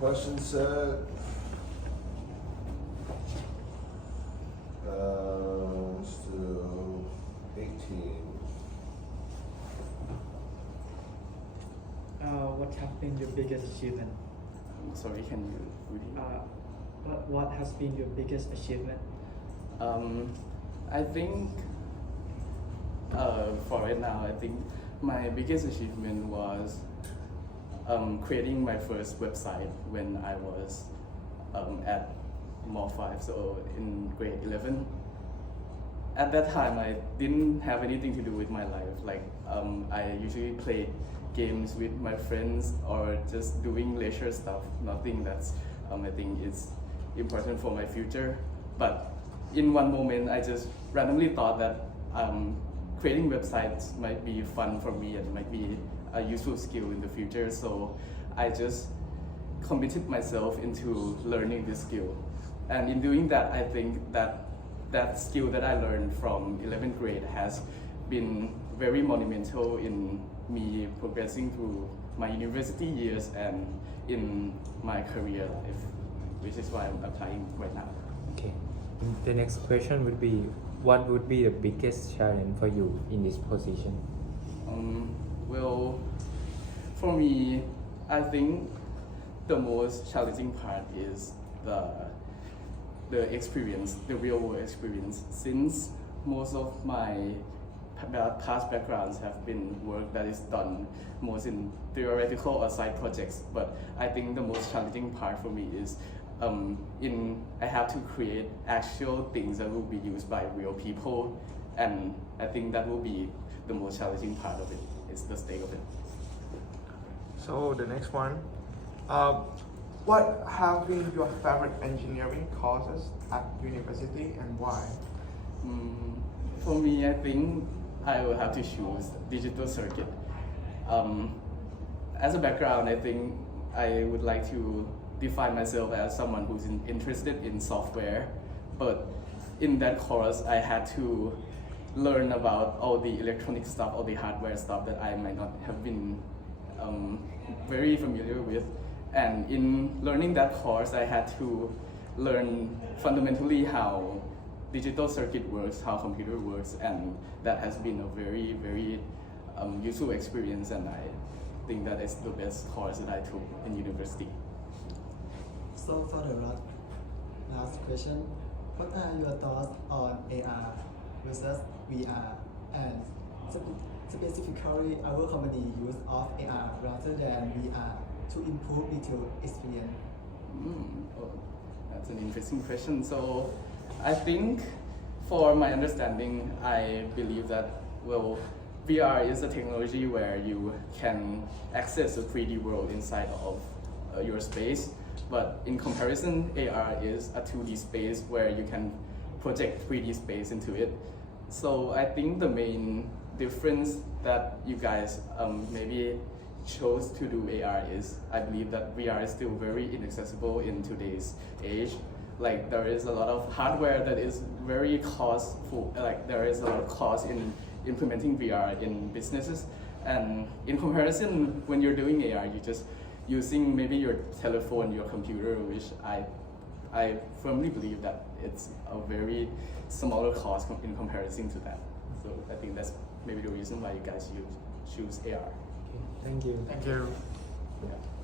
Question set. Still 18. What has been your biggest achievement? Sorry, can you repeat? What has been your biggest achievement? I think for right now, I think my biggest achievement was creating my first website when I was at Mall 5, so in grade 11. At that time, I didn't have anything to do with my life. Like I usually played games with my friends or just doing leisure stuff. Nothing that's I think is important for my future. But in one moment, I just randomly thought that creating websites might be fun for me and might be a useful skill in the future. So I just committed myself into learning this skill. And in doing that, I think that skill that I learned from 11th grade has been very monumental in me progressing through my university years and in my career life, which is why I'm applying right now. Okay. The next question would be, what would be the biggest challenge for you in this position? Well, for me, I think the most challenging part is the experience, the real world experience, since most of my past backgrounds have been work that is done most in theoretical or side projects. But I think the most challenging part for me is I have to create actual things that will be used by real people, and I think that will be the most challenging part of it, is the stake of it. So the next one, what have been your favorite engineering courses at university and why? For me, I think I will have to choose digital circuit. As a background, I think I would like to define myself as someone who's interested in software, but in that course, I had to learn about all the electronic stuff, all the hardware stuff that I might not have been very familiar with. And in learning that course, I had to learn fundamentally how digital circuit works, how computer works, and that has been a very, very useful experience, and I think that is the best course that I took in university. So for the last question, what are your thoughts on AR versus VR, and specifically our company use of AR rather than VR to improve retail experience? Oh, that's an interesting question. So I think, for my understanding, I believe that, well, VR is a technology where you can access a 3D world inside of your space. But in comparison, AR is a 2D space where you can project 3D space into it. So I think the main difference that you guys maybe chose to do AR is, I believe that VR is still very inaccessible in today's age. Like, there is a lot of hardware that is very costful, like there is a lot of cost in implementing VR in businesses. And in comparison, when you're doing AR, you're just using maybe your telephone, your computer, which I firmly believe that it's a very smaller cost in comparison to that. So I think that's maybe the reason why you guys choose AR. Okay, thank you. Thank you. Yeah.